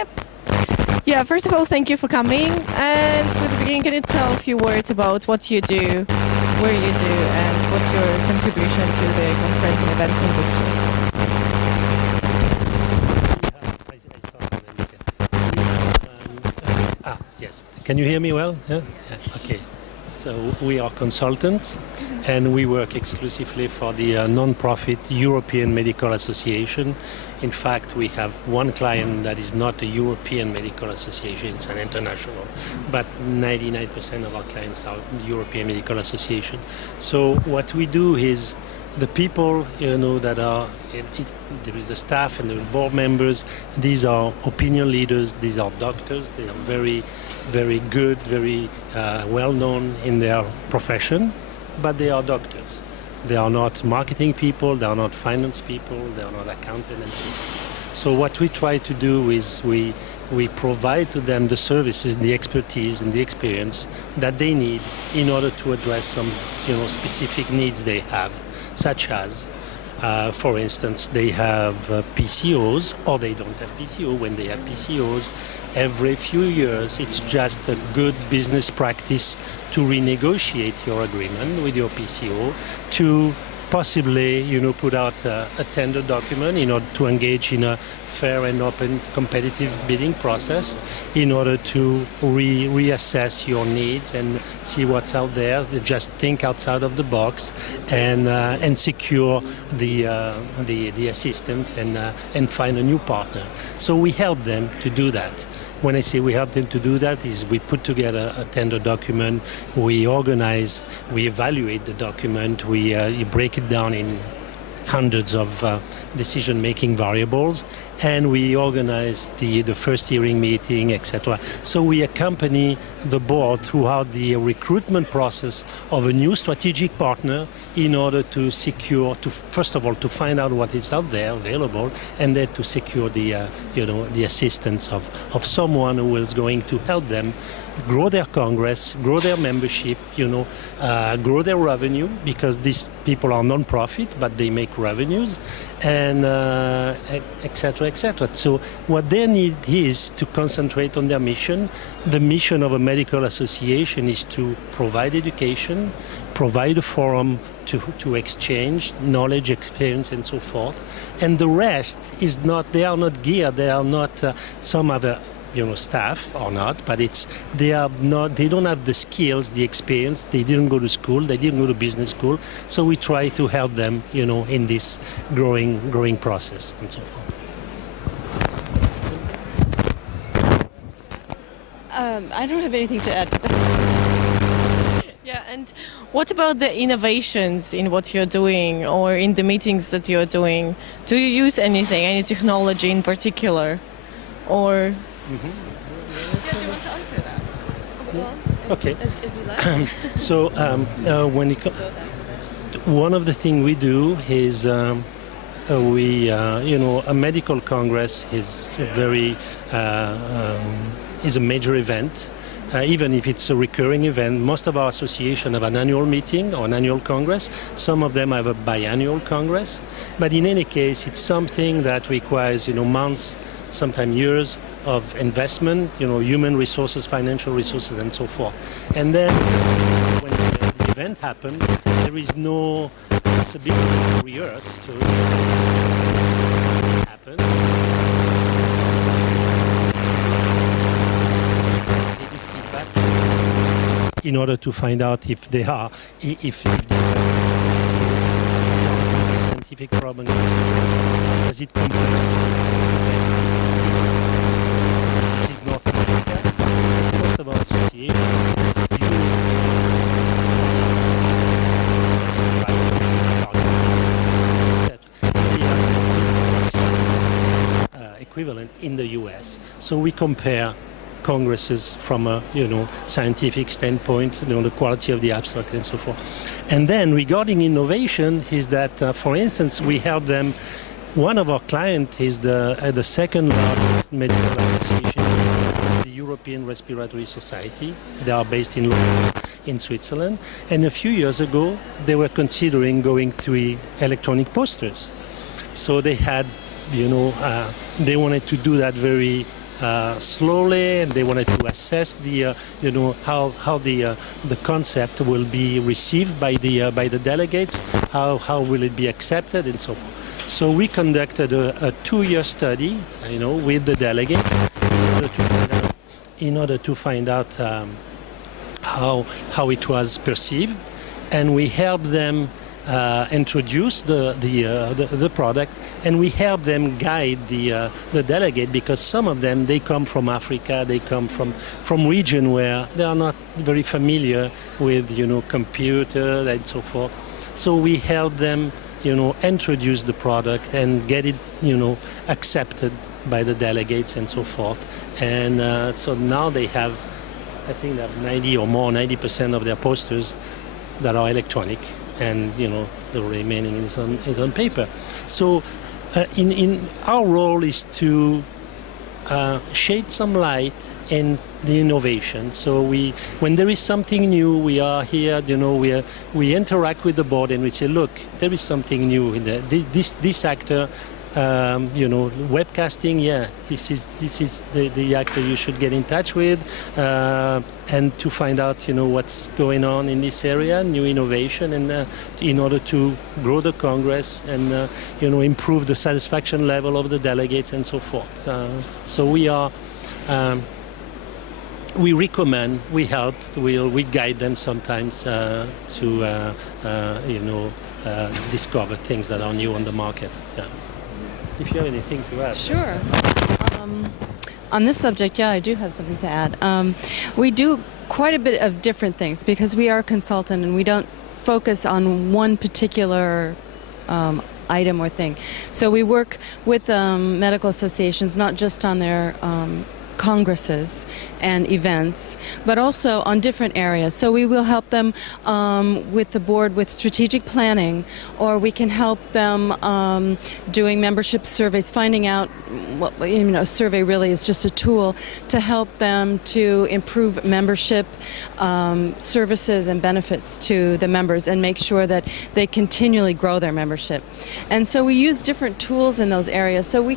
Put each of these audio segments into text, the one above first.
Yep. Yeah, first of all, thank you for coming. And for the beginning, can you tell a few words about what you do, where you do, and what's your contribution to the conference and events industry? Yes. Can you hear me well? Yeah? Okay. So we are consultants and we work exclusively for the non-profit European Medical Association. In fact, we have one client that is not a European Medical Association, it's an international, but 99% of our clients are European Medical Association. So what we do is the people, that are, there is the staff and the board members, these are opinion leaders, these are doctors, they are very, very good, very well known in their profession, but they are doctors. They are not marketing people, they are not finance people, they are not accountants and so on. So what we try to do is we provide to them the services, the expertise and the experience that they need in order to address some specific needs they have, such as for instance, they have PCOs or they don't have PCO. When they have PCOs, every few years it's just a good business practice to renegotiate your agreement with your PCO, to possibly put out a tender document in order to engage in a fair and open competitive bidding process in order to reassess your needs and see what's out there. Just think outside of the box and secure the assistance and find a new partner. So we help them to do that. When I say we help them to do that, is we put together a tender document, we organize, we evaluate the document, you break it down in hundreds of decision-making variables, and we organize the first hearing meeting, etc. So we accompany the board throughout the recruitment process of a new strategic partner in order to secure, first of all, to find out what is out there available, and then to secure the assistance of someone who is going to help them grow their congress, grow their membership, grow their revenue, because these people are non-profit, but they make revenues, and etc., etc. So what they need is to concentrate on their mission. The mission of a medical association is to provide education, provide a forum to exchange knowledge, experience, and so forth. And the rest is not, they are not geared, they are not some other staff or not, but they don't have the skills, the experience, they didn't go to school, they didn't go to business school, so we try to help them, in this growing process and so forth. I don't have anything to add to that. Yeah, and what about the innovations in what you're doing or in the meetings that you're doing? Do you use anything, any technology in particular, or? Yeah, do you want to answer that? Well, Okay. as you like. So when one of the things we do is a medical congress is is a major event. Even if it's a recurring event, most of our associations have an annual meeting or an annual congress. Some of them have a biannual congress. But in any case, it's something that requires months, sometimes years of investment, human resources, financial resources, and so forth. And then when the event happens, there is no possibility to rehearse. So it happens. In order to find out if they are, if scientific problem, does it complement North America? Most of our associations equivalent in the US. So we compare congresses from a scientific standpoint, the quality of the abstract and so forth. And then regarding innovation is that, for instance, we help them. One of our clients is the second largest medical association, the European Respiratory Society. They are based in Switzerland. And a few years ago, they were considering going to electronic posters. So they had, they wanted to do that very slowly, and they wanted to assess the how the concept will be received by the delegates, how will it be accepted, and so forth. So we conducted a 2-year study, with the delegates in order to find out how it was perceived, and we helped them introduce the product, and we help them guide the delegate, because some of them, they come from Africa, they come from region where they are not very familiar with computer and so forth. So we help them introduce the product and get it accepted by the delegates and so forth. And so now they have, I think that 90% of their posters that are electronic, and the remaining is on paper. So in our role is to shed some light in the innovation. So when there is something new, we are here, we interact with the board and we say, look, there is something new in there. This actor, webcasting, yeah, this is the actor you should get in touch with, and to find out, what's going on in this area, new innovation, and in order to grow the Congress and, improve the satisfaction level of the delegates and so forth. So we recommend, we help, we guide them sometimes to, discover things that are new on the market. Yeah. If you have anything to add. Sure. On this subject, yeah, I do have something to add. We do quite a bit of different things because we are a consultant and we don't focus on one particular item or thing. So we work with medical associations, not just on their congresses and events, but also on different areas. So we will help them with the board with strategic planning, or we can help them doing membership surveys, finding out what, a survey really is just a tool to help them to improve membership services and benefits to the members and make sure that they continually grow their membership. And so we use different tools in those areas. So we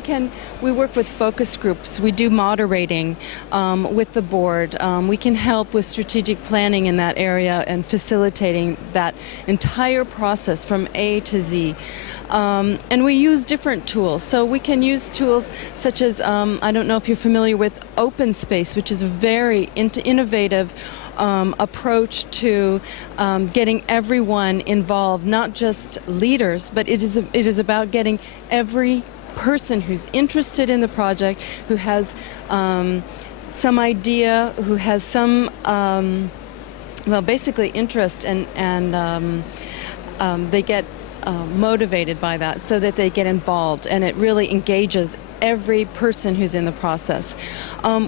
work with focus groups, we do moderating with the board. We can help with strategic planning in that area and facilitating that entire process from A to Z. And we use different tools. So we can use tools such as, I don't know if you're familiar with Open Space, which is a very innovative approach to getting everyone involved, not just leaders, but it is about getting every person who's interested in the project, who has some idea, who has some, basically interest, and they get motivated by that so that they get involved, and it really engages every person who's in the process.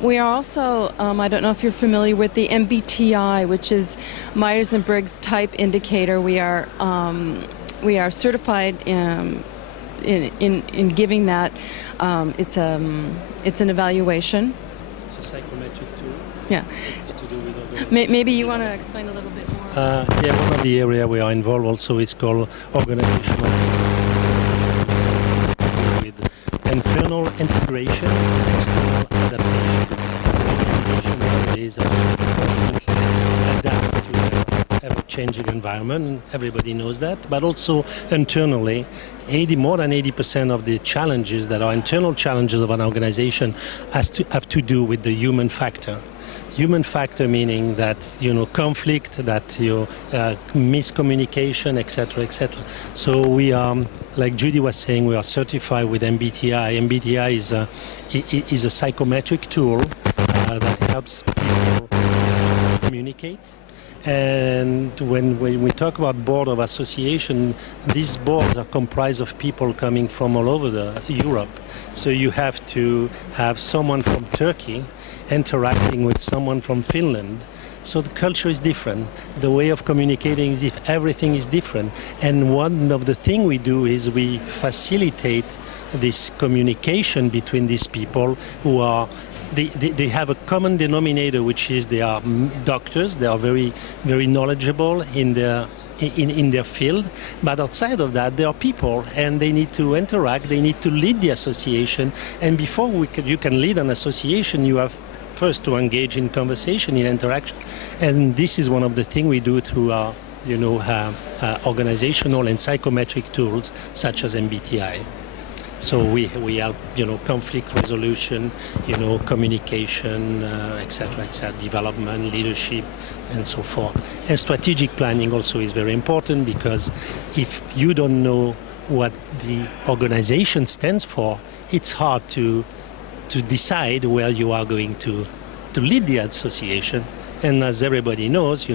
We are also, I don't know if you're familiar with the MBTI, which is Myers-Briggs Type Indicator. We are certified in giving that. It's an evaluation. It's a psychometric tool. Yeah. It's to do with other Maybe you want to explain a little bit more. Yeah, one of the area we are involved also is called organizational with internal integration and external adaptation. Integration nowadays are constantly adapt to ever-changing environment. Everybody knows that, but also internally, more than 80% of the challenges that are internal challenges of an organization have to do with the human factor. Human factor meaning that, conflict, that, miscommunication, etc., etc. So we are, like Judy was saying, we are certified with MBTI. MBTI is a psychometric tool that helps people communicate. And when we talk about board of association, these boards are comprised of people coming from all over Europe. So you have to have someone from Turkey interacting with someone from Finland. So the culture is different. The way of communicating is everything is different. And one of the things we do is we facilitate this communication between these people who are they have a common denominator, which is they are doctors. They are very, very knowledgeable in their in their field. But outside of that, there are people, and they need to interact. They need to lead the association. And before you can lead an association, you have first to engage in conversation, in interaction. And this is one of the things we do through our organizational and psychometric tools such as MBTI. So we help, conflict resolution, communication, etc., development, leadership, and so forth. And strategic planning also is very important, because if you don't know what the organization stands for, it's hard to decide where you are going to lead the association. And as everybody knows,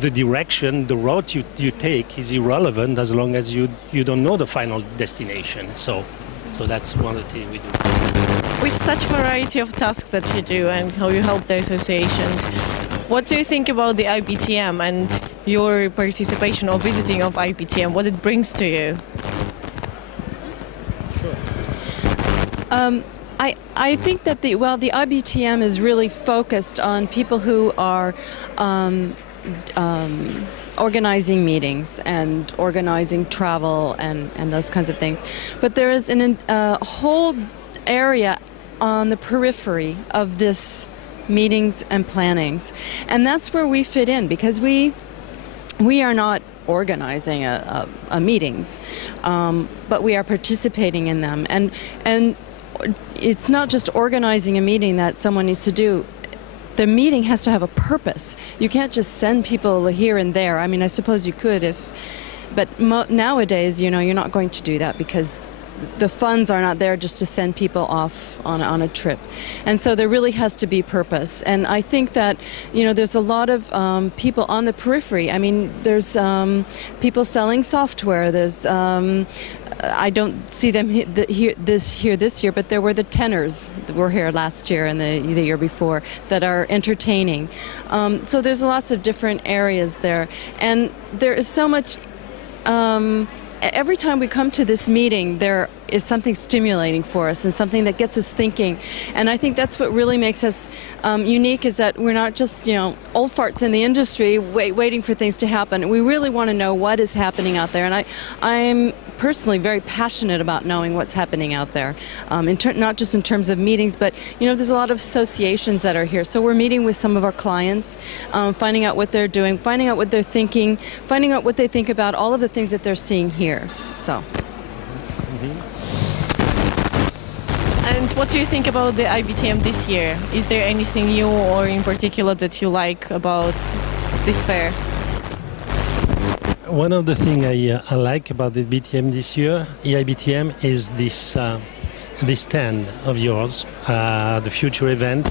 the direction, the route you take is irrelevant as long as you don't know the final destination. So that's one of the things we do. With such variety of tasks that you do and how you help the associations, what do you think about the IBTM and your participation or visiting of IBTM, what it brings to you? Sure. I think that the IBTM is really focused on people who are organizing meetings and organizing travel and those kinds of things. But there is a whole area on the periphery of this meetings and plannings. And that's where we fit in, because we are not organizing a meetings, but we are participating in them. And it's not just organizing a meeting that someone needs to do. The meeting has to have a purpose. You can't just send people here and there. I mean, I suppose you could but nowadays, you're not going to do that, because the funds are not there just to send people off on a trip. And so there really has to be purpose. And I think that, there's a lot of people on the periphery. I mean, there's people selling software. There's I don't see them this year, but there were the tenors that were here last year and the year before that are entertaining. So there's lots of different areas there, and there is so much. Every time we come to this meeting, there is something stimulating for us and something that gets us thinking. And I think that's what really makes us unique, is that we're not just, old farts in the industry waiting for things to happen. We really want to know what is happening out there. And I'm personally very passionate about knowing what's happening out there, not just in terms of meetings, but, there's a lot of associations that are here. So we're meeting with some of our clients, finding out what they're doing, finding out what they're thinking, finding out what they think about all of the things that they're seeing here. So. And what do you think about the IBTM this year? Is there anything new or in particular that you like about this fair? One of the things I like about the BTM this year, EIBTM, is this stand of yours, the future event.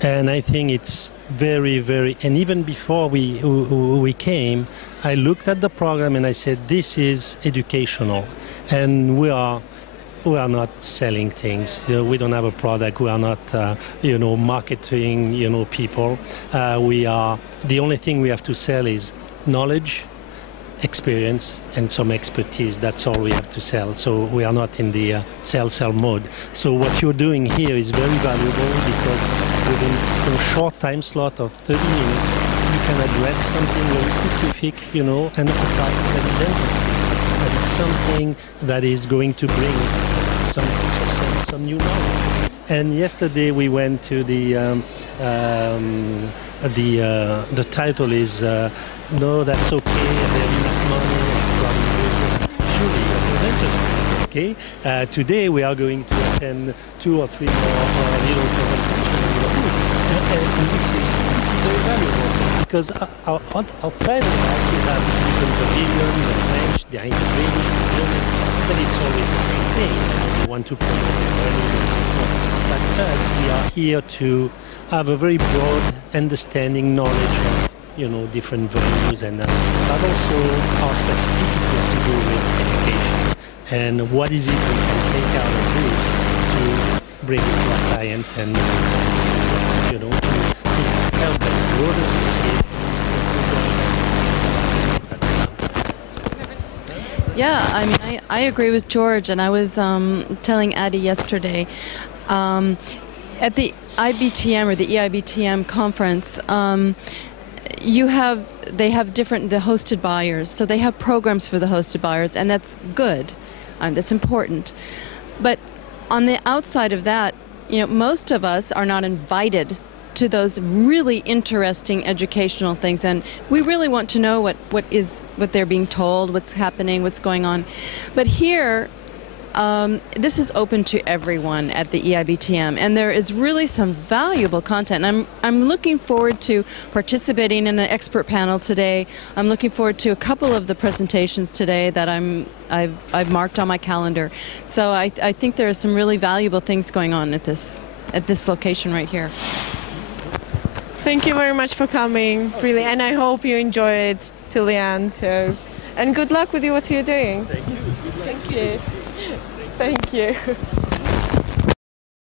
And I think it's very, very, and even before we came, I looked at the program and I said, this is educational. And we are not selling things. We don't have a product. We are not, marketing, people. The only thing we have to sell is knowledge, experience, and some expertise. That's all we have to sell. So we are not in the sell mode. So what you're doing here is very valuable, because within a short time slot of 30 minutes, you can address something very specific, and a topic that is interesting. That is something that is going to bring some new knowledge. And yesterday we went to the title is No, That's Okay, There's Enough Money. Surely that was interesting. Okay. Today we are going to attend 2 or 3 more little presentations in the booth. And this is very valuable, because outside of that we have different pavilions, the French, the integrated, the German, but it's always the same thing. We want to promote learning and so forth. But us, we are here to have a very broad understanding, knowledge of different venues, and but also our specificity has to do with education. And what is it we can take out of this to bring it to our client and to help them grow the society. Yeah, I mean, I agree with George, and I was telling Addie yesterday, at the IBTM or the EIBTM conference, they have the hosted buyers, so they have programs for the hosted buyers, and that's good. That's important. But on the outside of that, most of us are not invited to those really interesting educational things, and we really want to know what they're being told, what's happening, what's going on. But here, this is open to everyone at the EIBTM, and there is really some valuable content. I'm looking forward to participating in an expert panel today. I'm looking forward to a couple of the presentations today that I've marked on my calendar. So I think there are some really valuable things going on at this location right here. Thank you very much for coming, really, and I hope you enjoy it till the end. So, and good luck with what you're doing. Thank you. Thank you. Thank you.